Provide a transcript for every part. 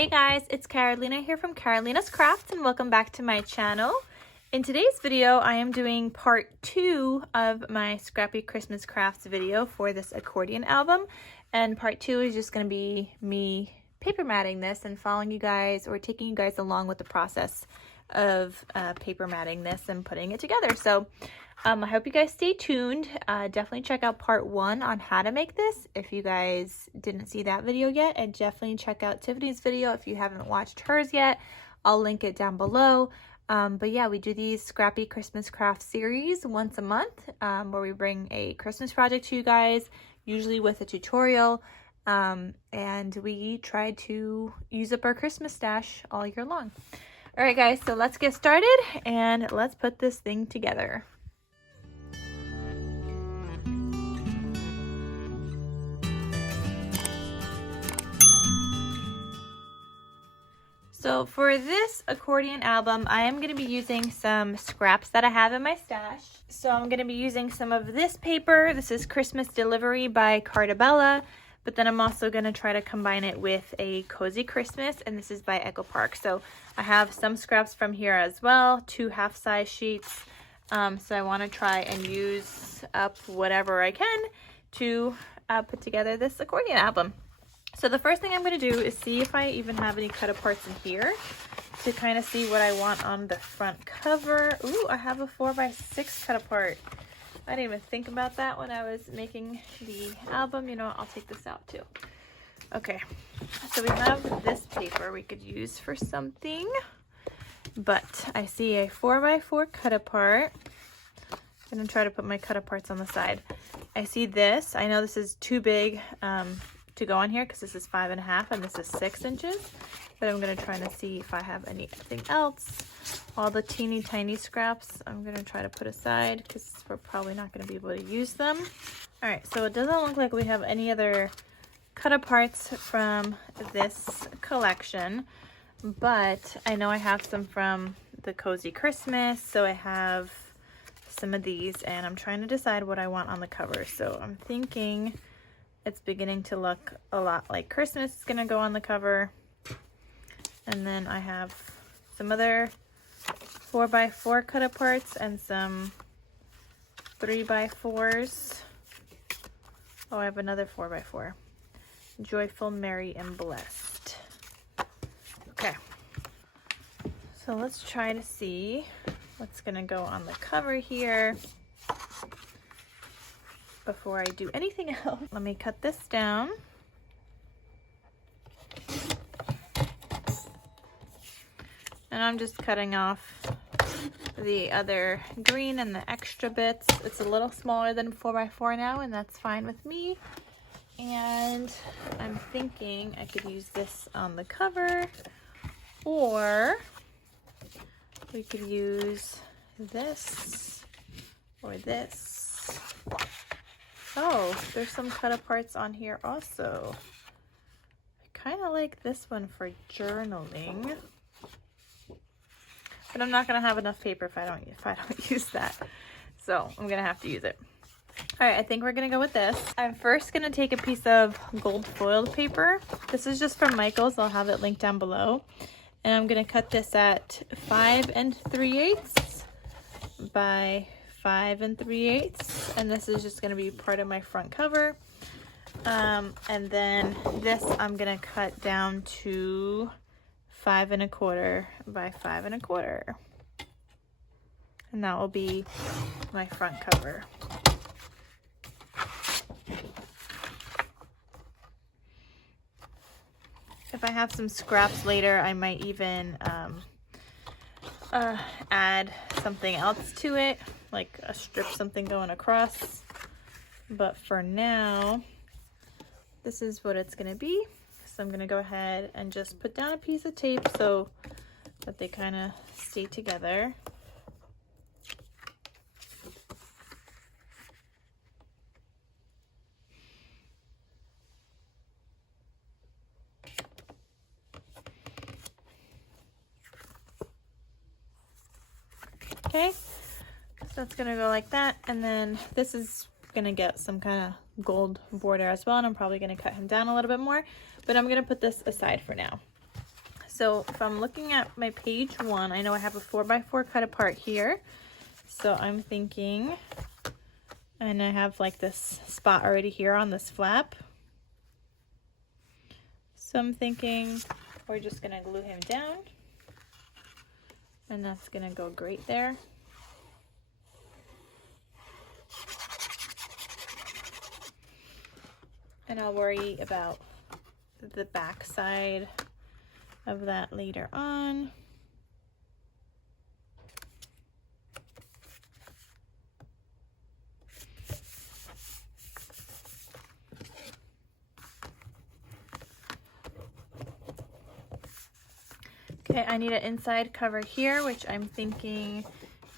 Hey guys, it's Carolina here from KarolinasKrafts and welcome back to my channel. In today's video, I am doing part 2 of my Scrappy Christmas Crafts video for this accordion album. And part 2 is just going to be me paper matting this and following you guys or taking you guys along with the process of paper matting this and putting it together. So I hope you guys stay tuned. Definitely check out part 1 on how to make this if you guys didn't see that video yet, and definitely check out Tiffany's video if you haven't watched hers yet. I'll link it down below. But yeah, we do these Scrappy Christmas Crafts series once a month where we bring a Christmas project to you guys, usually with a tutorial, and we try to use up our Christmas stash all year long. All right guys, so let's get started and let's put this thing together. So for this accordion album, I am going to be using some scraps that I have in my stash. So I'm going to be using some of this paper. This is Christmas Delivery by Carta, but then I'm also going to try to combine it with a Cozy Christmas, and this is by Echo Park. So I have some scraps from here as well, 2 half-size sheets. So I want to try and use up whatever I can to put together this accordion album. So the first thing I'm going to do is see if I even have any cut aparts in here to kind of see what I want on the front cover. Ooh, I have a 4x6 cut apart. I didn't even think about that when I was making the album. You know what? I'll take this out too. Okay, so we have this paper we could use for something, but I see a 4x4 cut apart. I'm going to try to put my cut aparts on the side. I see this. I know this is too big to go on here because this is 5.5 and this is 6 inches, but I'm going to try to see if I have anything else. All the teeny tiny scraps I'm going to try to put aside because we're probably not going to be able to use them. All right, so it doesn't look like we have any other cut aparts from this collection, but I know I have some from the Cozy Christmas, so I have some of these and I'm trying to decide what I want on the cover. So I'm thinking it's beginning to look a lot like Christmas is going to go on the cover. And then I have some other 4x4 cut aparts and some 3x4s. Oh, I have another 4x4. Joyful, Merry, and Blessed. Okay. So let's try to see what's going to go on the cover here before I do anything else. Let me cut this down. And I'm just cutting off the other green and the extra bits. It's a little smaller than 4x4 now, and that's fine with me. And I'm thinking I could use this on the cover, or we could use this or this. Oh, there's some cut aparts on here also. I kind of like this one for journaling, but I'm not gonna have enough paper if I don't use that. So I'm gonna have to use it. All right, I think we're gonna go with this. I'm first gonna take a piece of gold foiled paper. This is just from Michael's. I'll have it linked down below. And I'm gonna cut this at 5 3/8 by 5 3/8, and this is just going to be part of my front cover. And then this I'm going to cut down to 5 1/4 by 5 1/4, and that will be my front cover. If I have some scraps later, I might even add something else to it, like a strip, something going across. But for now, this is what it's gonna be. So I'm gonna go ahead and just put down a piece of tape so that they kind of stay together. Okay, so it's gonna go like that, and then this is gonna get some kind of gold border as well, and I'm probably gonna cut him down a little bit more, but I'm gonna put this aside for now. So if I'm looking at my page 1, I know I have a 4x4 cut apart here. So I'm thinking, and I have like this spot already here on this flap. So I'm thinking we're just gonna glue him down, and that's gonna go great there. And I'll worry about the back side of that later on. Okay, I need an inside cover here, which I'm thinking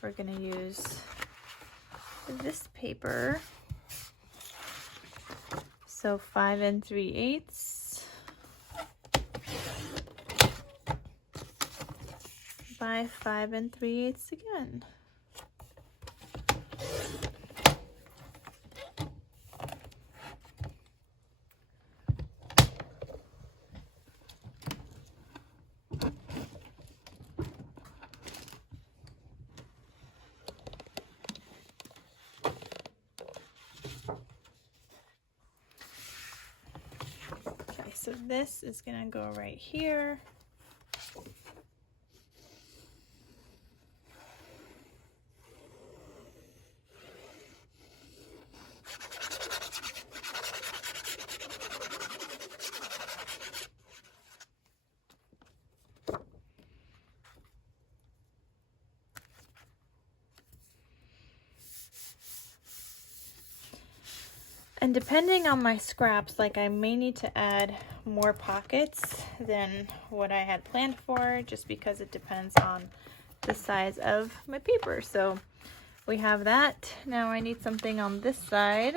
we're gonna use this paper. So 5 3/8 by 5 3/8 again. So this is gonna go right here. And depending on my scraps, like I may need to add more pockets than what I had planned for, just because it depends on the size of my paper. So we have that. Now I need something on this side.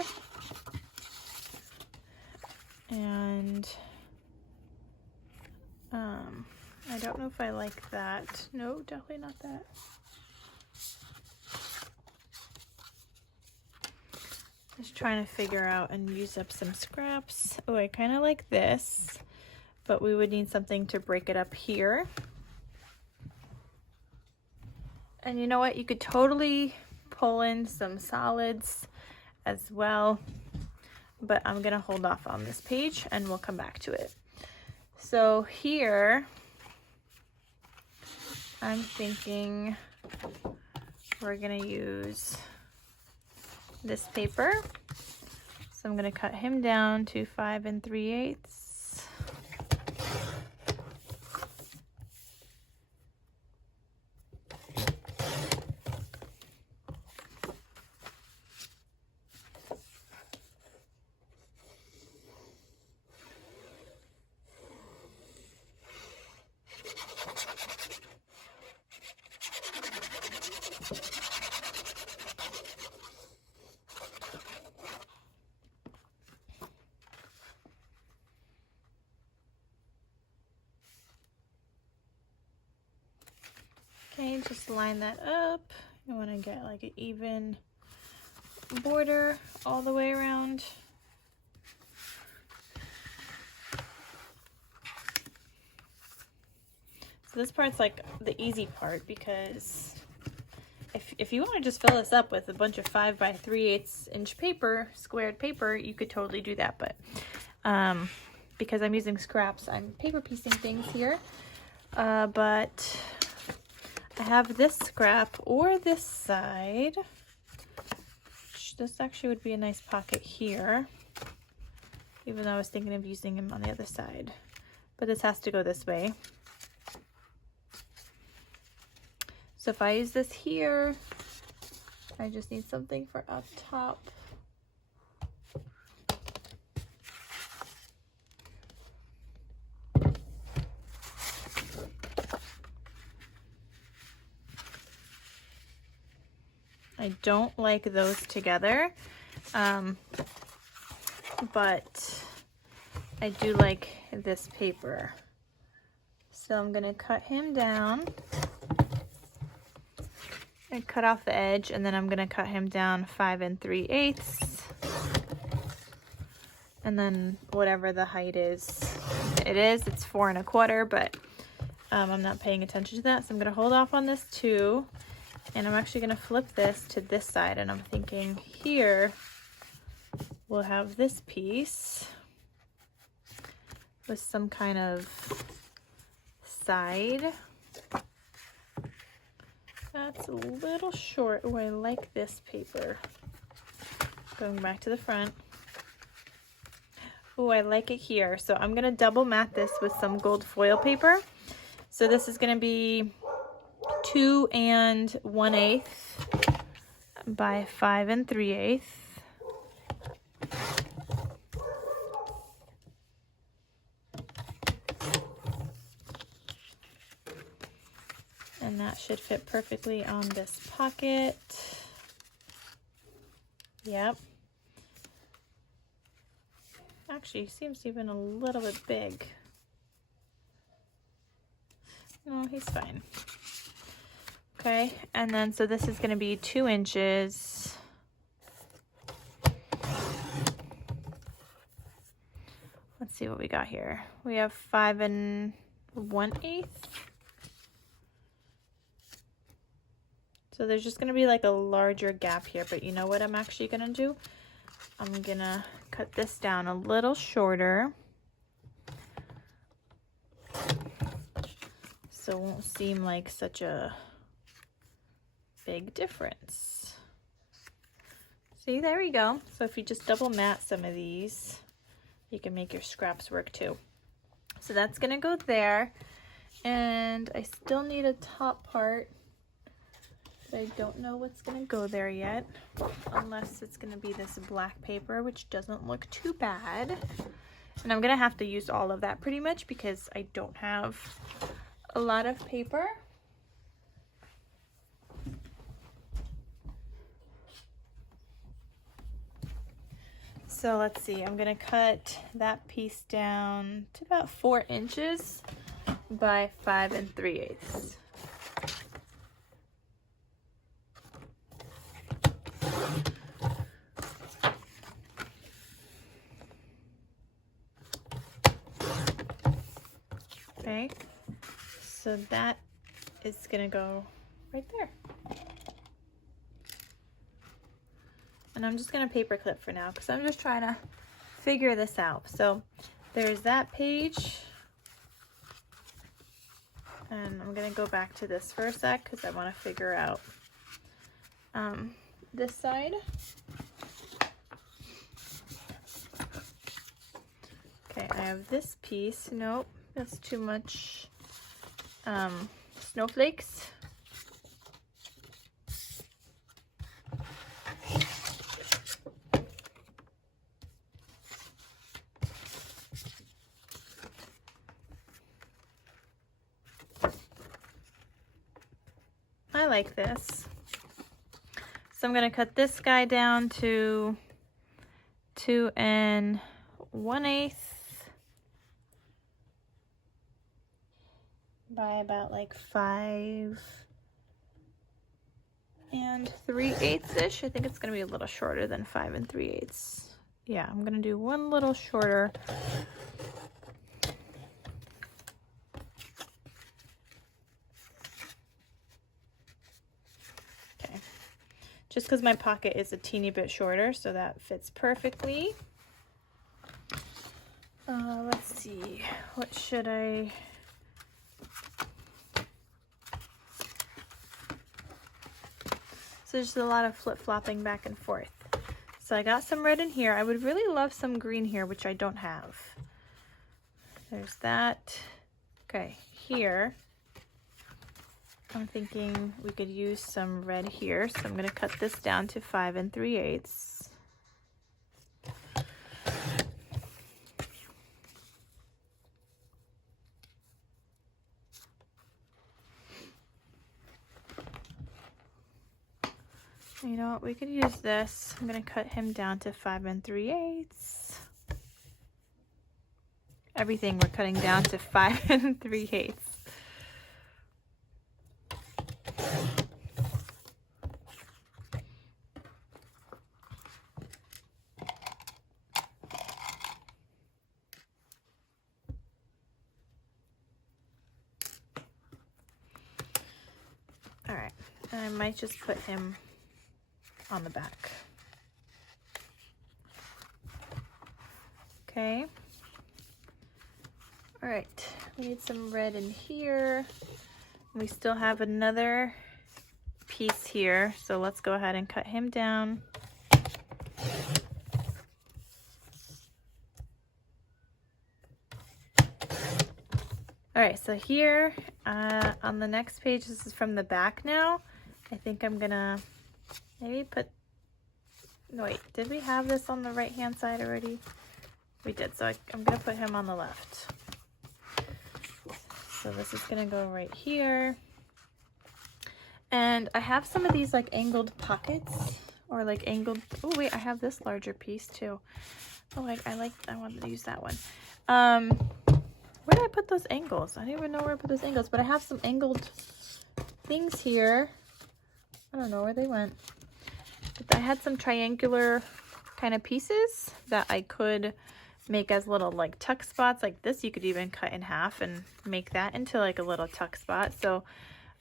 And I don't know if I like that. No, definitely not that. Just trying to figure out and use up some scraps. Oh, I kind of like this, but we would need something to break it up here. And you know what? You could totally pull in some solids as well, but I'm gonna hold off on this page and we'll come back to it. So here, I'm thinking we're gonna use this paper. So I'm gonna cut him down to 5 3/8. Okay, just line that up. You want to get like an even border all the way around. So this part's like the easy part, because if you want to just fill this up with a bunch of 5 3/8 inch paper, squared paper, you could totally do that. But because I'm using scraps, I'm paper piecing things here. But I have this scrap or this side. This actually would be a nice pocket here, even though I was thinking of using him on the other side. But this has to go this way. So if I use this here, I just need something for up top. I don't like those together, but I do like this paper. So I'm gonna cut him down and cut off the edge, and then I'm gonna cut him down 5 3/8, and then whatever the height is, it's 4 1/4, but I'm not paying attention to that, so I'm going to hold off on this too. And I'm actually going to flip this to this side, and I'm thinking here we'll have this piece with some kind of side. That's a little short. Oh, I like this paper. Going back to the front. Oh, I like it here. So I'm gonna double mat this with some gold foil paper. So this is gonna be 2 1/8 by 5 3/8. And that should fit perfectly on this pocket. Yep. Actually, seems even a little bit big. No, he's fine. Okay, and then so this is going to be 2 inches. Let's see what we got here. We have 5 1/8. So there's just going to be like a larger gap here, but you know what I'm actually going to do? I'm going to cut this down a little shorter so it won't seem like such a big difference. See, there we go. So if you just double mat some of these, you can make your scraps work too. So that's going to go there, and I still need a top part. I don't know what's going to go there yet, unless it's going to be this black paper, which doesn't look too bad. And I'm going to have to use all of that pretty much because I don't have a lot of paper. So let's see, I'm going to cut that piece down to about 4 inches by 5 3/8. Okay, so that is gonna go right there. And I'm just gonna paper clip for now because I'm just trying to figure this out. So there's that page. And I'm gonna go back to this for a sec because I wanna figure out this side. Okay, I have this piece. Nope. That's too much snowflakes. I like this. So I'm going to cut this guy down to 2 1/8 by about like 5 3/8-ish. I think it's going to be a little shorter than 5 3/8. Yeah, I'm going to do one little shorter. Okay, just because my pocket is a teeny bit shorter, so that fits perfectly. Let's see, what should I... So there's a lot of flip-flopping back and forth. So I got some red in here. I would really love some green here, which I don't have. There's that. Okay, here, I'm thinking we could use some red here. So I'm going to cut this down to 5 3/8. You know what, we could use this. I'm going to cut him down to 5 3/8. Everything we're cutting down to 5 3/8. right, and I might just put him on the back. Okay. All right, we need some red in here. We still have another piece here, so let's go ahead and cut him down. All right, so here on the next page, this is from the back now. I think I'm gonna maybe put, no wait, did we have this on the right hand side already? We did, so I'm gonna put him on the left. So this is gonna go right here. And I have some of these like angled pockets or like angled, oh wait, I have this larger piece too. Oh, I wanted to use that one. Where did I put those angles? I don't even know where I put those angles, but I have some angled things here. I don't know where they went. But I had some triangular kind of pieces that I could make as little like tuck spots like this. You could even cut in half and make that into like a little tuck spot. So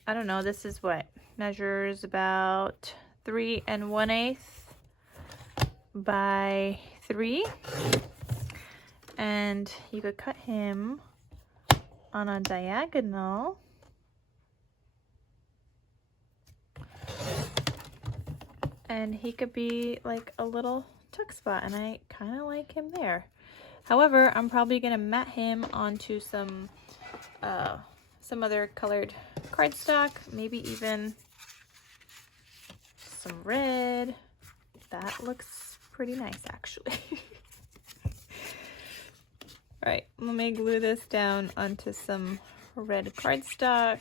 I don't know, this is what measures about 3 1/8 by 3. And you could cut him on a diagonal. And he could be like a little tuck spot, and I kind of like him there. However, I'm probably gonna mat him onto some other colored cardstock, maybe even some red. That looks pretty nice, actually. All right, let me glue this down onto some red cardstock.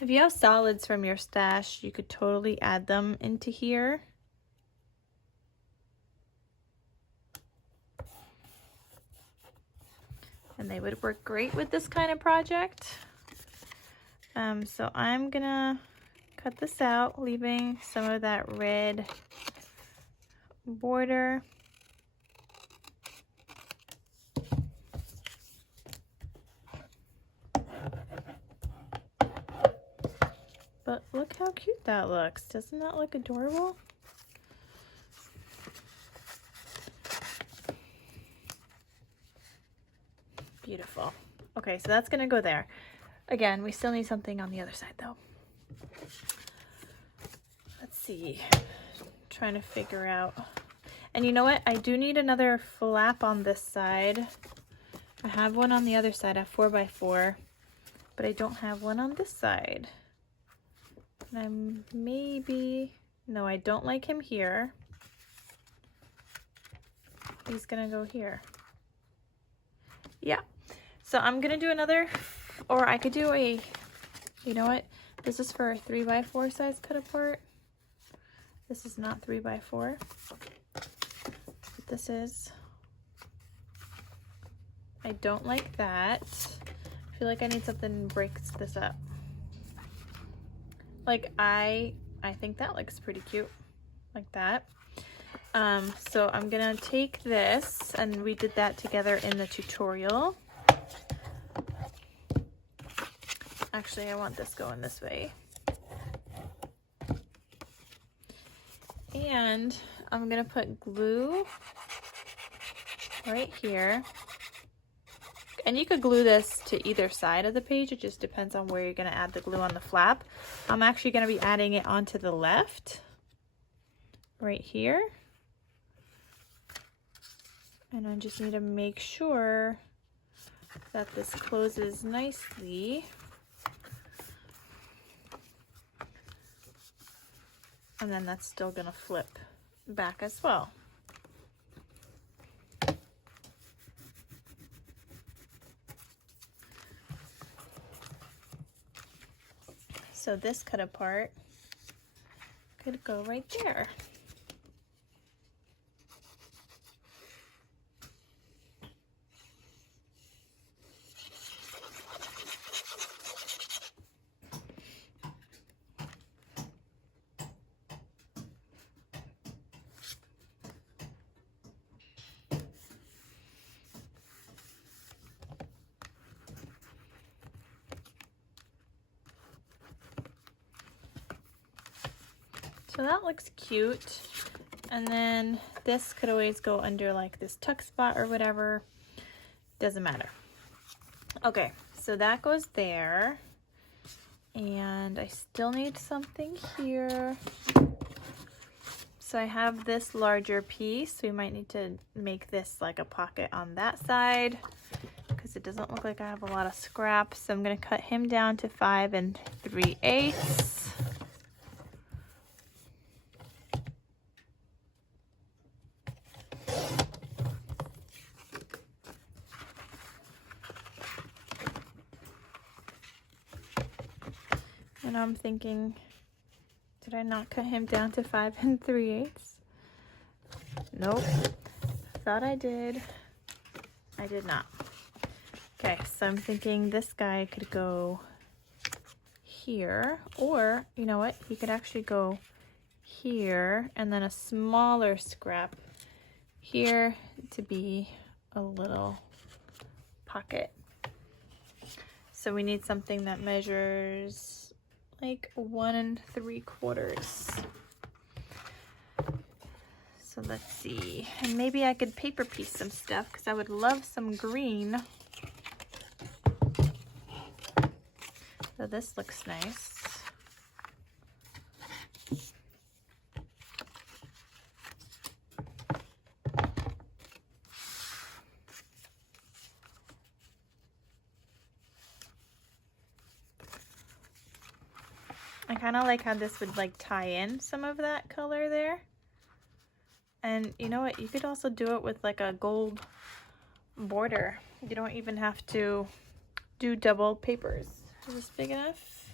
If you have solids from your stash, you could totally add them into here. And they would work great with this kind of project. So I'm gonna cut this out, leaving some of that red border. But look how cute that looks. Doesn't that look adorable? Beautiful. Okay, so that's gonna go there. Again, we still need something on the other side though. Let's see. Trying to figure out. And you know what? I do need another flap on this side. I have one on the other side, a 4x4, but I don't have one on this side. And no, I don't like him here. He's gonna go here. Yeah, so I'm gonna do another, or I could do a, you know what? This is for a 3x4 size cut apart. This is not 3x4, but this is. I don't like that. I feel like I need something that breaks this up. Like I think that looks pretty cute, like that. So I'm gonna take this, and we did that together in the tutorial. Actually, I want this going this way. And I'm gonna put glue right here. And you could glue this to either side of the page. It just depends on where you're going to add the glue on the flap. I'm actually going to be adding it onto the left, right here. And I just need to make sure that this closes nicely. And then that's still going to flip back as well. So this cut apart could go right there. So that looks cute. And then this could always go under like this tuck spot or whatever. Doesn't matter. Okay, so that goes there. And I still need something here. So I have this larger piece. We might need to make this like a pocket on that side because it doesn't look like I have a lot of scraps. So I'm gonna cut him down to 5 3/8. And I'm thinking, did I not cut him down to 5 3/8? Nope. Thought I did. I did not. Okay, so I'm thinking this guy could go here, or you know what? He could actually go here, and then a smaller scrap here to be a little pocket. So we need something that measures like 1 3/4. So let's see, and maybe I could paper piece some stuff because I would love some green. So this looks nice. I kind of like how this would like tie in some of that color there. And you know what, you could also do it with like a gold border. You don't even have to do double papers. Is this big enough?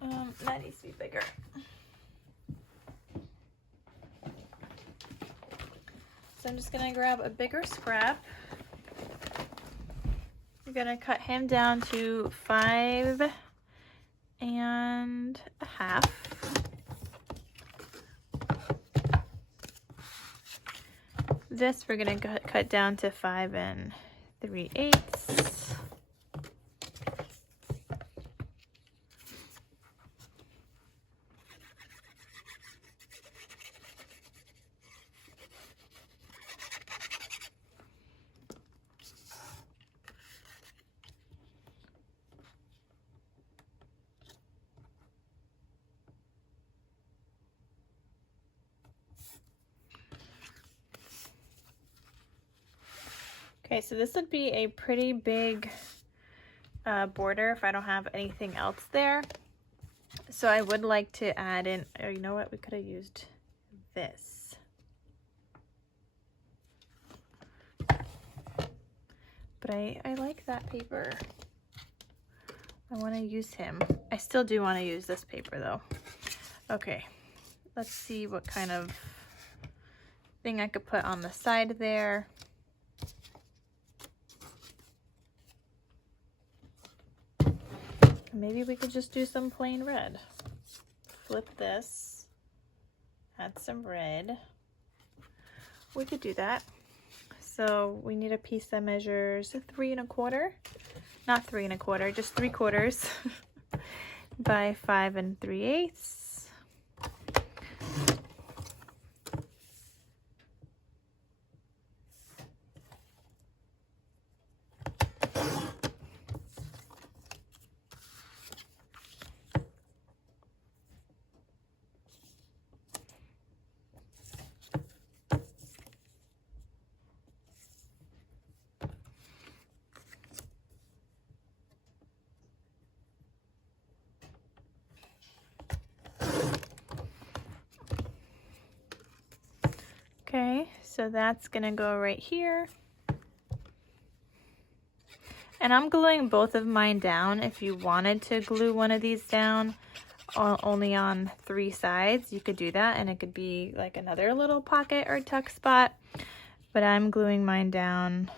That needs to be bigger. So I'm just gonna grab a bigger scrap. I'm gonna cut him down to 5 1/2. This we're gonna cut down to 5 3/8. Okay, so this would be a pretty big border if I don't have anything else there. So I would like to add in, oh, you know what, we could have used this. But I like that paper. I want to use him. I still do want to use this paper though. Okay, let's see what kind of thing I could put on the side there. Maybe we could just do some plain red. Flip this, add some red. We could do that. So we need a piece that measures 3 1/4, not 3 1/4, just 3/4 by 5 3/8. Okay, so that's gonna go right here. And I'm gluing both of mine down. If you wanted to glue one of these down only on 3 sides, you could do that and it could be like another little pocket or tuck spot. But I'm gluing mine down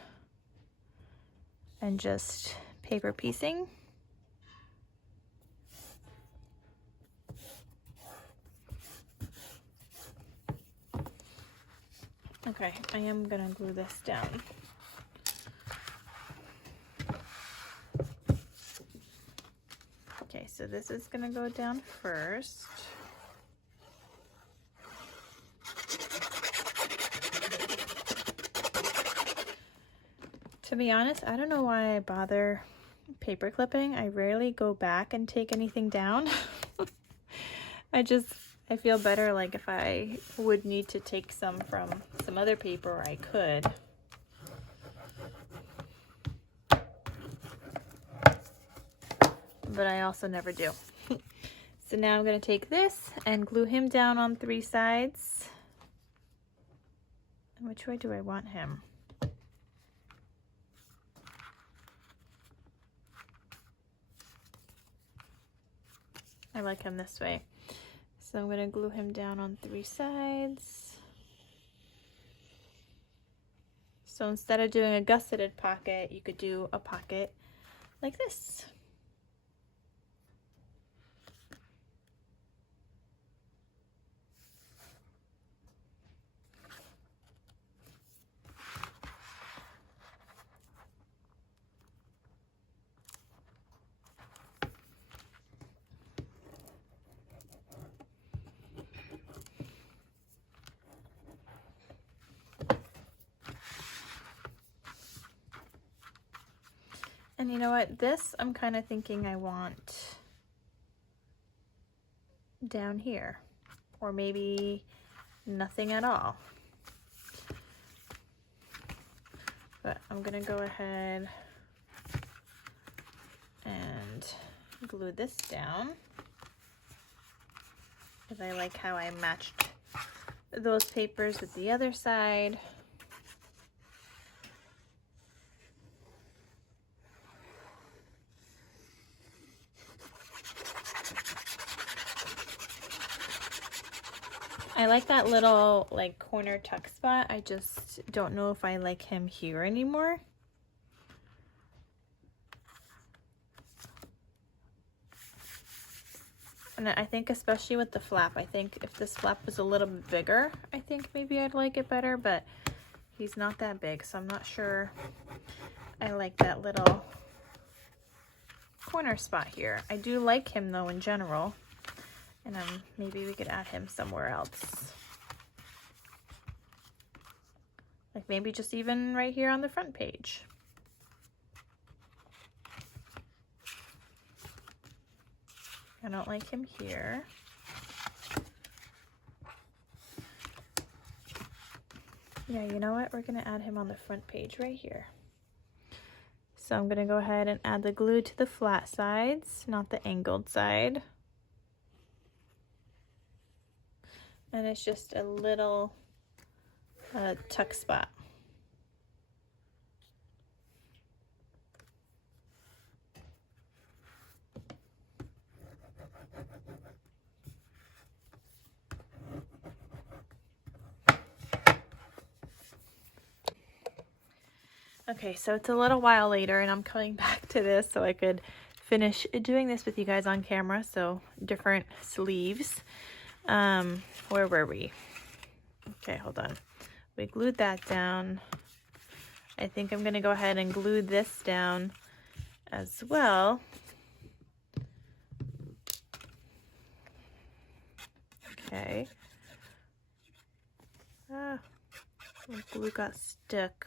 and just paper piecing. Okay, I am gonna glue this down. Okay, so this is gonna go down first. To be honest, I don't know why I bother paper clipping. I rarely go back and take anything down. I feel better like if I would need to take some from some other paper, I could. But I also never do. So now I'm going to take this and glue him down on 3 sides. And which way do I want him? I like him this way. So I'm going to glue him down on 3 sides. So instead of doing a gusseted pocket, you could do a pocket like this. And you know what, this I'm kind of thinking I want down here, or maybe nothing at all. But I'm gonna go ahead and glue this down because I like how I matched those papers with the other side. I like that little like corner tuck spot. I just don't know if I like him here anymore. And I think especially with the flap, I think if this flap was a little bit bigger, I think maybe I'd like it better, but he's not that big, so I'm not sure I like that little corner spot here. I do like him though in general. And maybe we could add him somewhere else. Like maybe just even right here on the front page. I don't like him here. Yeah, you know what? We're gonna add him on the front page right here. So I'm gonna go ahead and add the glue to the flat sides, not the angled side. And it's just a little tuck spot. Okay, so it's a little while later and I'm coming back to this so I could finish doing this with you guys on camera. So different sleeves. Where were we? Okay, hold on. We glued that down. I think I'm gonna go ahead and glue this down as well. Okay. Ah, the glue got stuck.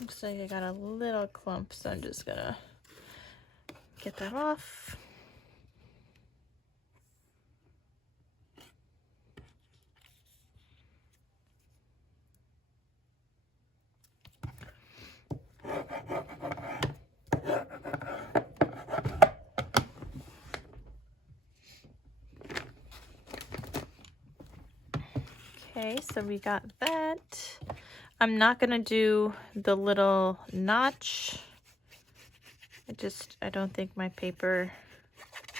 Looks like I got a little clump, so I'm just gonna get that off. Okay, so we got that. I'm not gonna do the little notch. I don't think my paper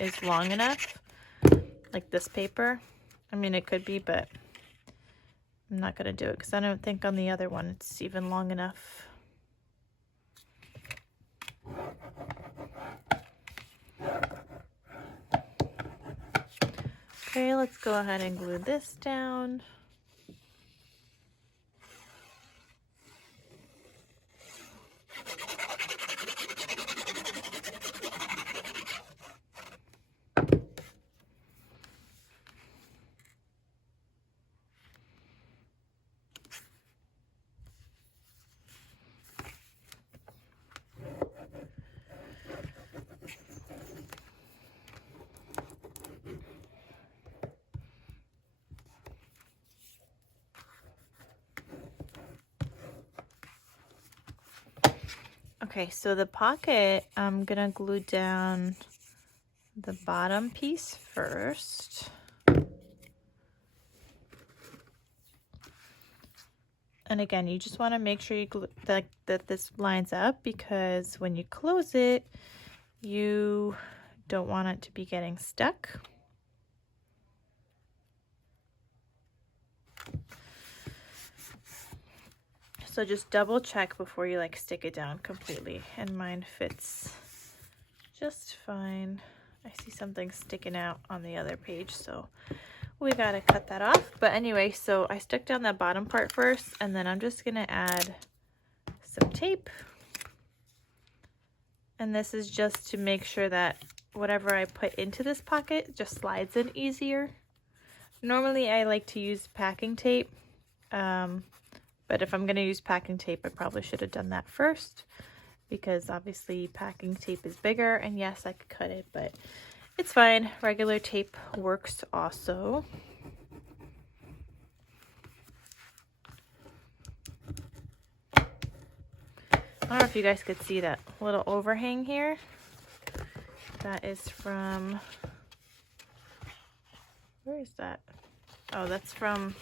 is long enough, like this paper. I mean, it could be, but I'm not gonna do it because I don't think on the other one it's even long enough. Okay, let's go ahead and glue this down. Okay, so the pocket, I'm gonna glue down the bottom piece first. And again, you just want to make sure you glue that this lines up, because when you close it, you don't want it to be getting stuck. So just double check before you like stick it down completely. And mine fits just fine. I see something sticking out on the other page, so we gotta cut that off. But anyway, so I stuck down that bottom part first, and then I'm just gonna add some tape. And this is just to make sure that whatever I put into this pocket just slides in easier. Normally I like to use packing tape, but if I'm gonna use packing tape, I probably should have done that first, because obviously packing tape is bigger, and yes, I could cut it, but it's fine. Regular tape works also. I don't know if you guys could see that little overhang here. That is from, where is that? Oh, that's from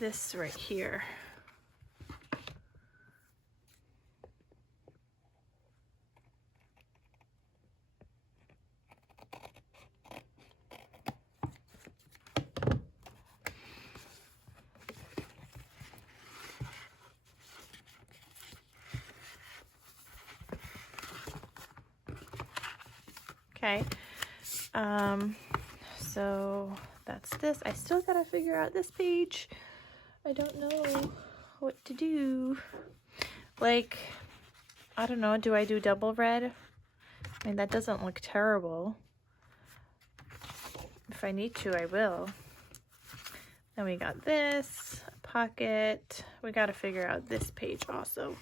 this right here. Okay, so that's this. I still gotta figure out this page. I don't know what to do. Like, I don't know, do I do double red? I mean, that doesn't look terrible. If I need to, I will. Then we got this pocket. We gotta figure out this page also.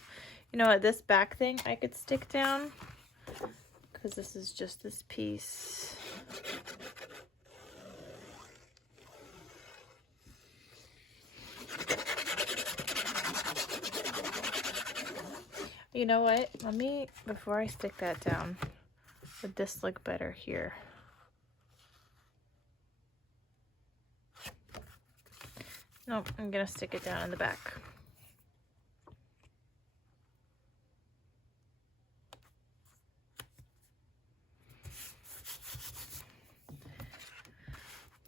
You know what, this back thing I could stick down, because this is just this piece. You know what? Let me, before I stick that down, would this look better here? Nope, I'm gonna stick it down in the back.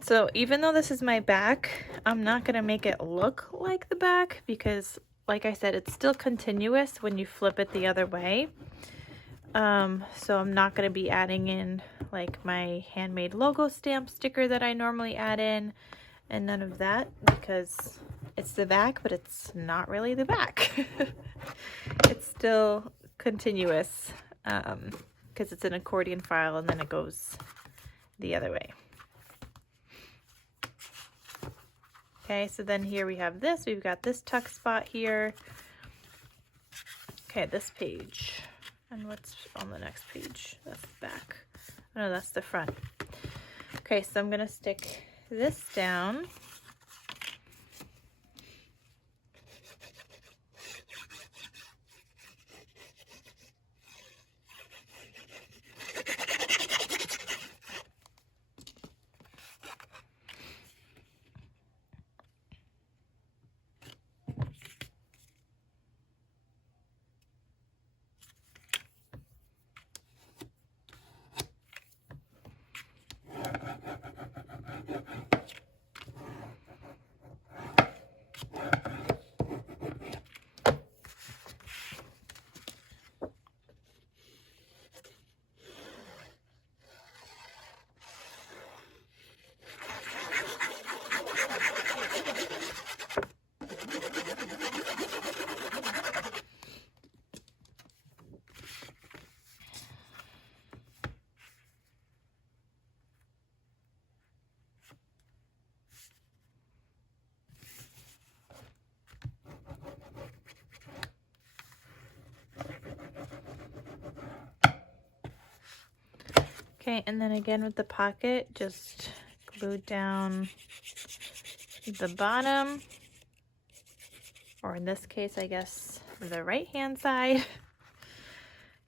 So even though this is my back, I'm not gonna make it look like the back, because like I said, it's still continuous when you flip it the other way. So I'm not gonna be adding in like my handmade logo stamp sticker that I normally add in, and none of that, because it's the back, but it's not really the back. It's still continuous, because it's an accordion file and then it goes the other way. Okay, so then here we have this. We've got this tuck spot here. Okay, this page. And what's on the next page? That's the back. Oh, no, that's the front. Okay, so I'm gonna stick this down. Okay, and then again with the pocket, just glue down the bottom, or in this case, I guess the right hand side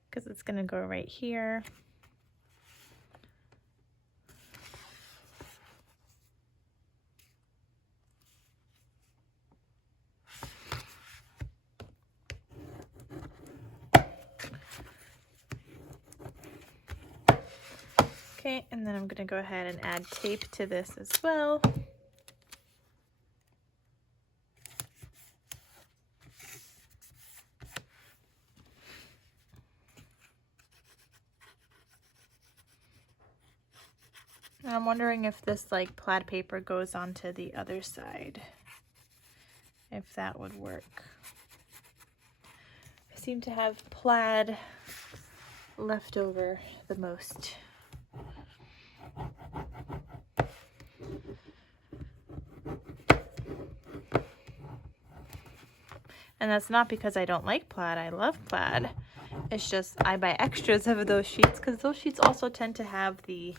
because it's gonna go right here. Okay, and then I'm gonna go ahead and add tape to this as well. And I'm wondering if this like plaid paper goes onto the other side, if that would work. I seem to have plaid left over the most. And that's not because I don't like plaid. I love plaid. It's just I buy extras of those sheets because those sheets also tend to have the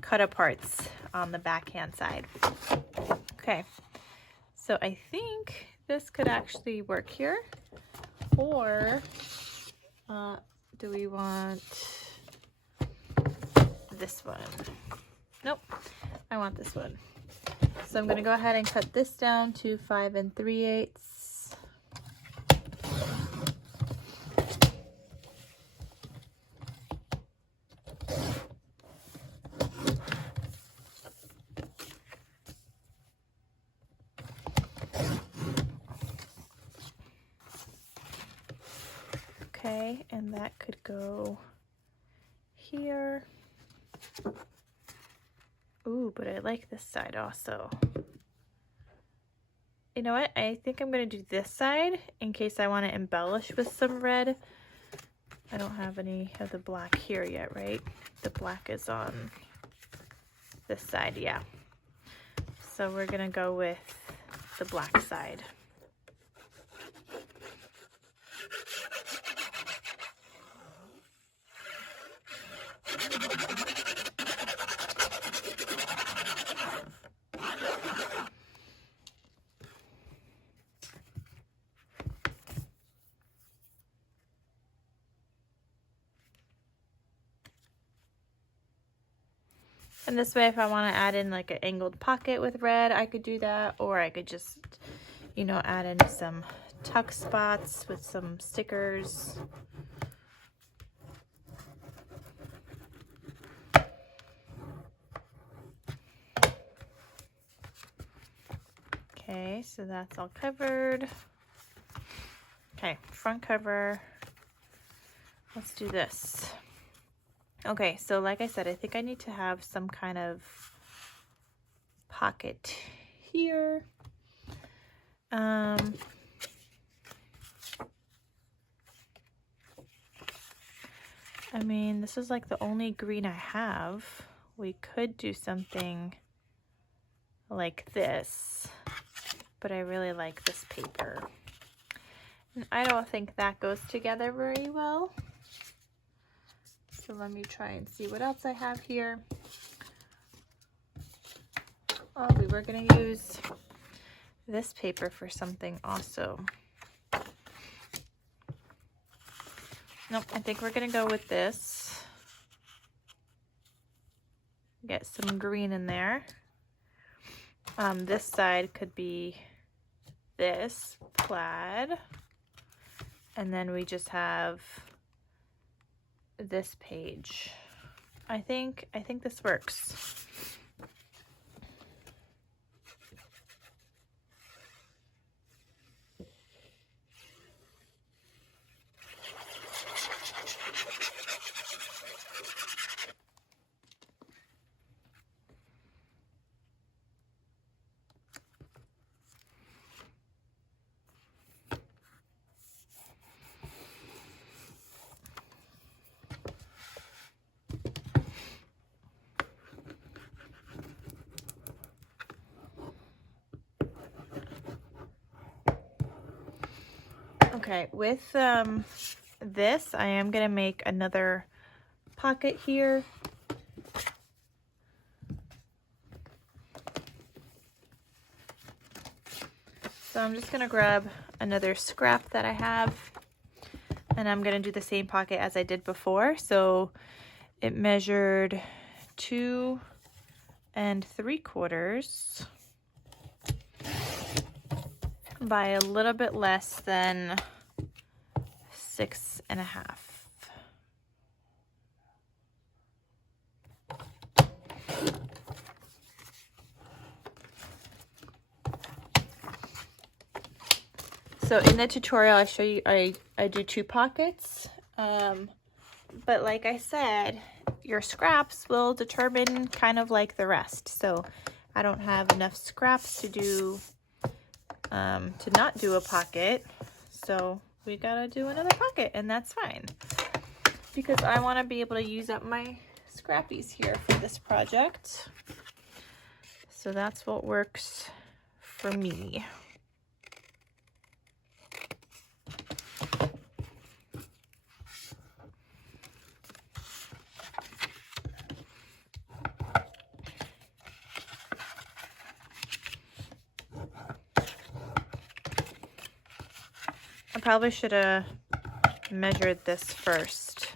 cut aparts on the backhand side. Okay, so I think this could actually work here. Or do we want this one? Nope, I want this one. So I'm going to go ahead and cut this down to 5 3/8. Okay, and that could go here. Ooh, but I like this side also. You know what? I think I'm going to do this side in case I want to embellish with some red. I don't have any of the black here yet, right? The black is on this side, yeah. So we're going to go with the black side. And this way, if I want to add in like an angled pocket with red, I could do that. Or I could just, you know, add in some tuck spots with some stickers. Okay, so that's all covered. Okay, front cover. Let's do this. Okay, so like I said, I think I need to have some kind of pocket here. I mean, this is like the only green I have. We could do something like this, but I really like this paper. And I don't think that goes together very well. So let me try and see what else I have here. Oh, we were going to use this paper for something also. Nope, I think we're going to go with this. Get some green in there. This side could be this plaid. And then we just have this page. I think this works. Okay, with this, I am going to make another pocket here. So I'm just gonna grab another scrap that I have, and I'm gonna do the same pocket as I did before. So it measured 2 3/4 by a little bit less than 6 1/2. So in the tutorial, I show you, I do 2 pockets, but like I said, your scraps will determine kind of like the rest. So I don't have enough scraps to do, to not do a pocket. So we gotta do another pocket, and that's fine, because I wanna be able to use up my scrappies here for this project. So that's what works for me. I probably should have measured this first,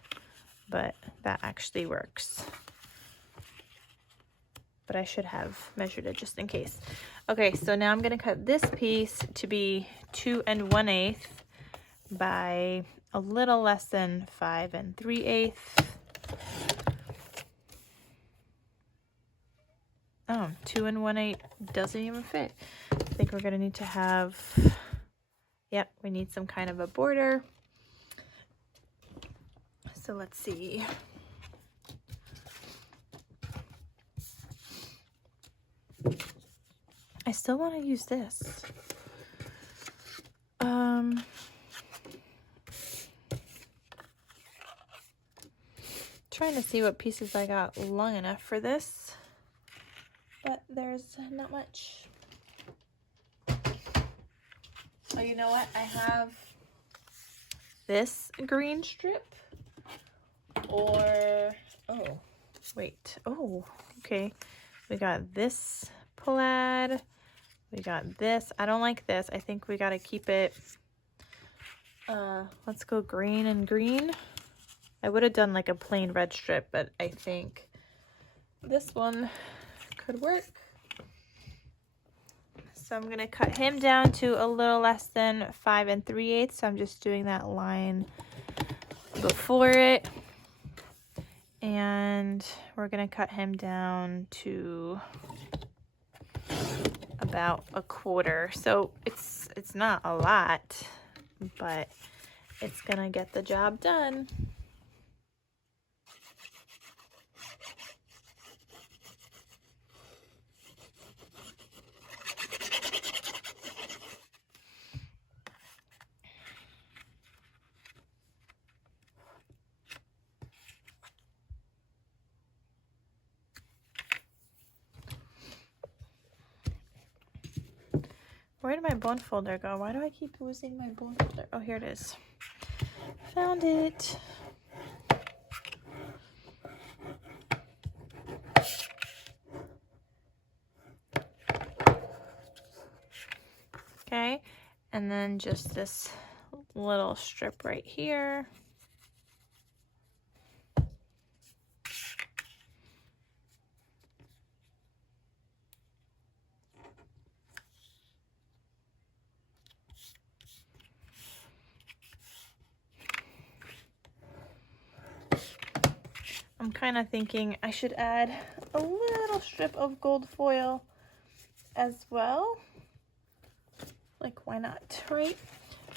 but that actually works. But I should have measured it just in case. Okay, so now I'm gonna cut this piece to be 2 1/8 by a little less than 5 3/8. Oh, 2 1/8 doesn't even fit. I think we're gonna need to have, yep, we need some kind of a border. So let's see. I still want to use this. Trying to see what pieces I got long enough for this, but there's not much. Oh, you know what? I have this green strip, or, oh, wait. Oh, okay. We got this plaid. We got this. I don't like this. I think we got to keep it. Let's go green and green. I would have done like a plain red strip, but I think this one could work. So I'm gonna cut him down to a little less than 5 3/8. So I'm just doing that line before it. And we're gonna cut him down to about 1/4. So it's not a lot, but it's gonna get the job done. Where did my bone folder go? Why do I keep losing my bone folder? Oh, here it is. Found it. Okay, and then just this little strip right here. I'm kind of thinking I should add a little strip of gold foil as well. Like, why not, right?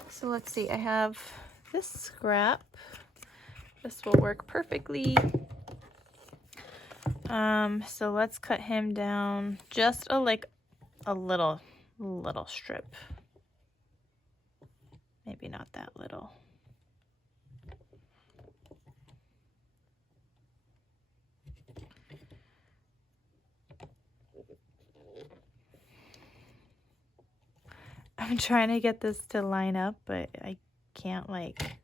So let's see, I have this scrap. This will work perfectly. So let's cut him down just a little strip. Maybe not that little. I'm trying to get this to line up, but I can't like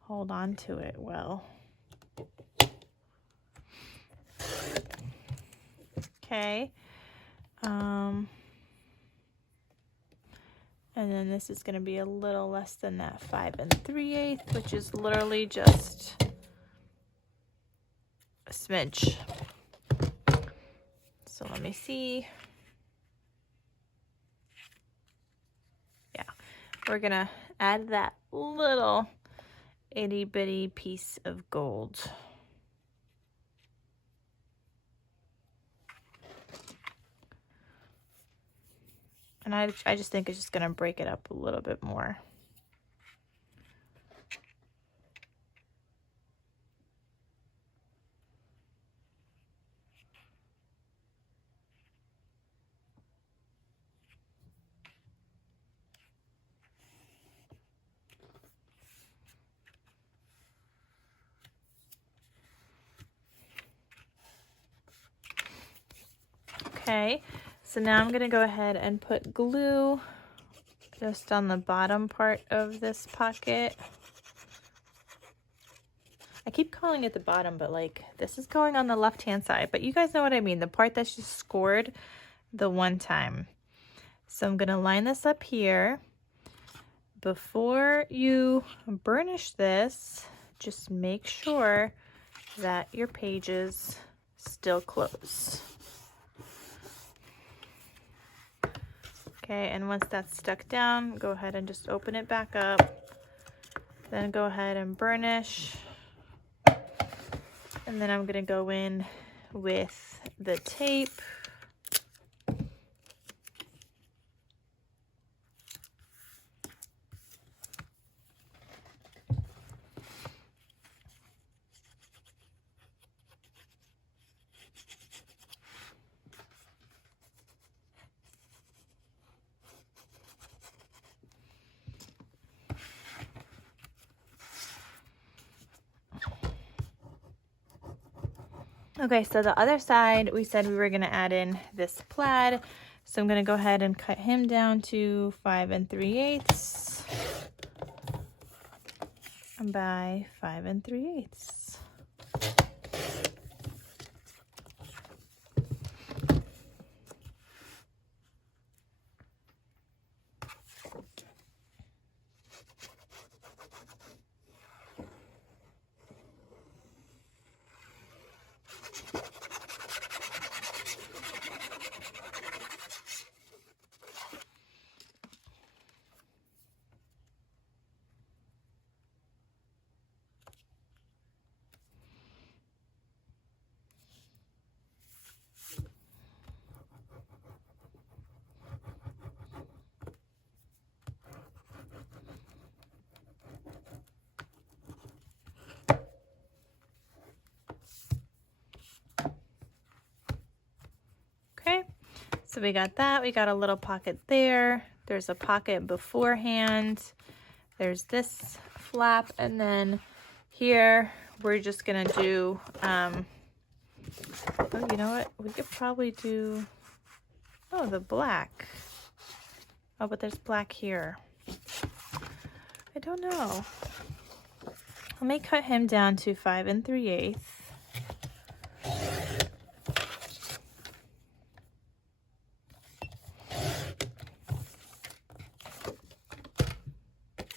hold on to it well. Okay. And then this is going to be a little less than that 5 3/8, which is literally just a smidge. So let me see. Yeah, we're going to add that little itty bitty piece of gold. And I just think it's just going to break it up a little bit more. Okay, so now I'm going to go ahead and put glue just on the bottom part of this pocket. I keep calling it the bottom, but like this is going on the left-hand side, but you guys know what I mean, the part that's just scored the one time. So I'm going to line this up here. Before you burnish this, just make sure that your pages still close. Okay, and once that's stuck down, go ahead and just open it back up. Then go ahead and burnish. And then I'm gonna go in with the tape. Okay, so the other side, we said we were going to add in this plaid. So I'm going to go ahead and cut him down to 5 3/8 by 5 3/8. Okay, so we got that. We got a little pocket there. There's a pocket beforehand. There's this flap, and then here we're just gonna do, oh, you know what? We could probably do, oh, the black. Oh, but there's black here. I don't know. Let me cut him down to 5 3/8.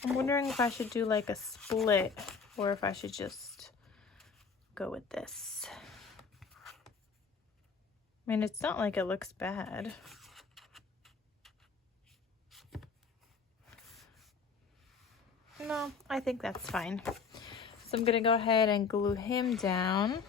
I'm wondering if I should do like a split or if I should just go with this. I mean, it's not like it looks bad. No, I think that's fine. So I'm gonna go ahead and glue him down.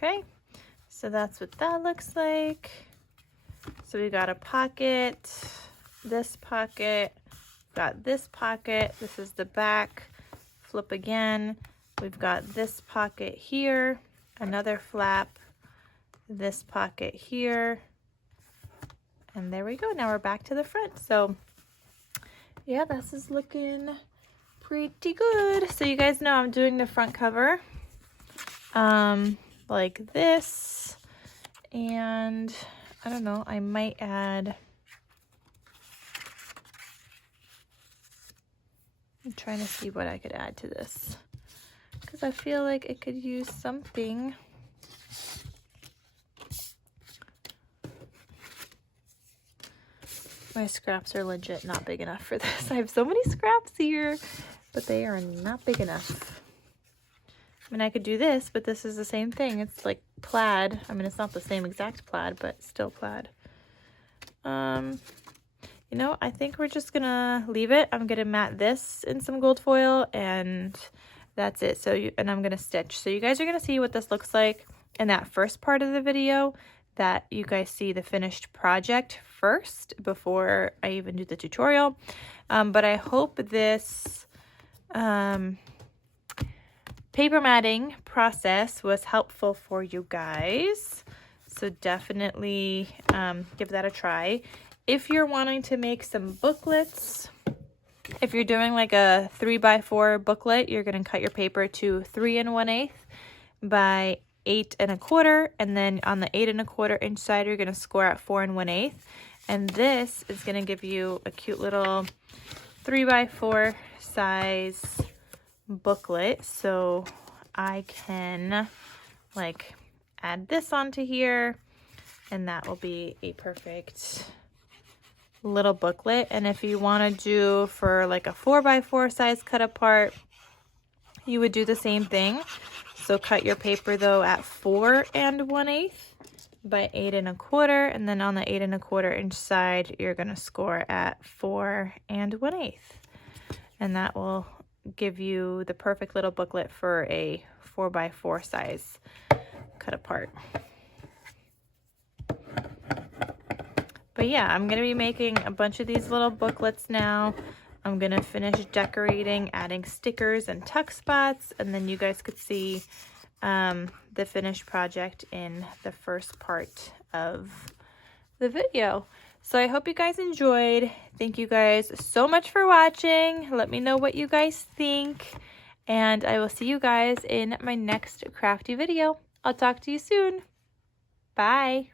Okay, so that's what that looks like. So we got a pocket, this pocket, got this pocket, this is the back, flip again. We've got this pocket here, another flap, this pocket here, and there we go. Now we're back to the front. So yeah, this is looking pretty good. So you guys know I'm doing the front cover like this, and I don't know, I might add, I'm trying to see what I could add to this because I feel like it could use something. My scraps are legit not big enough for this. I have so many scraps here, but they are not big enough. I mean, I could do this, but this is the same thing. It's like plaid. I mean, it's not the same exact plaid, but still plaid. You know, I think we're just gonna leave it. I'm gonna mat this in some gold foil, and that's it. So, and I'm gonna stitch. So you guys are gonna see what this looks like in that first part of the video, that you guys see the finished project first before I even do the tutorial. But I hope this paper matting process was helpful for you guys. So definitely give that a try. If you're wanting to make some booklets, if you're doing like a 3x4 booklet, you're going to cut your paper to 3 1/8 by 8 1/4, and then on the 8 1/4 inch side, you're going to score at 4 1/8. And this is going to give you a cute little 3x4 size booklet. So I can like add this onto here, and that will be a perfect little booklet. And if you want to do for like a 4x4 size cut apart, you would do the same thing. So cut your paper though at 4 1/8 by 8 1/4, and then on the 8 1/4 inch side, you're going to score at 4 1/8. And that will give you the perfect little booklet for a 4x4 size cut apart. But yeah, I'm going to be making a bunch of these little booklets now. I'm going to finish decorating, adding stickers and tuck spots, and then you guys could see the finished project in the first part of the video. So I hope you guys enjoyed. Thank you guys so much for watching. Let me know what you guys think, and I will see you guys in my next crafty video. I'll talk to you soon. Bye.